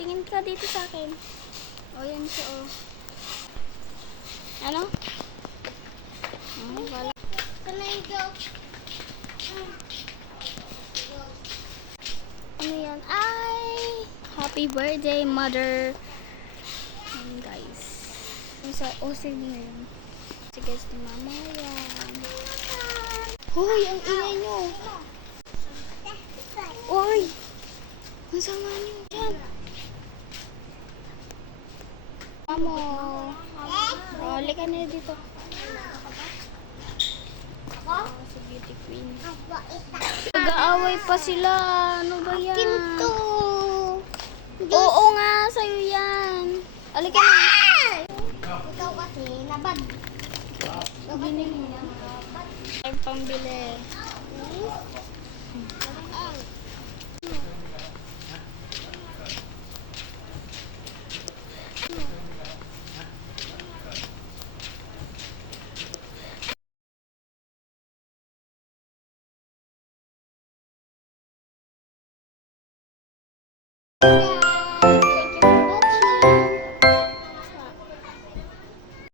tingin ka dito sa akin. O, yan siya, o. Ano? Wala. Can I go? Ano yan? Ay! Happy birthday, mother! Ayan, guys. Sige ngayon. Si guys ni mama yan. Hoy, ang ingay nyo! Hoy! Ang sama nyo dyan! Mamo! Oh, halika na dito. Si beauty queen. Nag-aaway pa sila. Ano ba yan? Kinto. Oo nga, sa'yo yan. Halika na. Ikaw kasi, nabad. Gining mo. Ay, pambili. Yeah.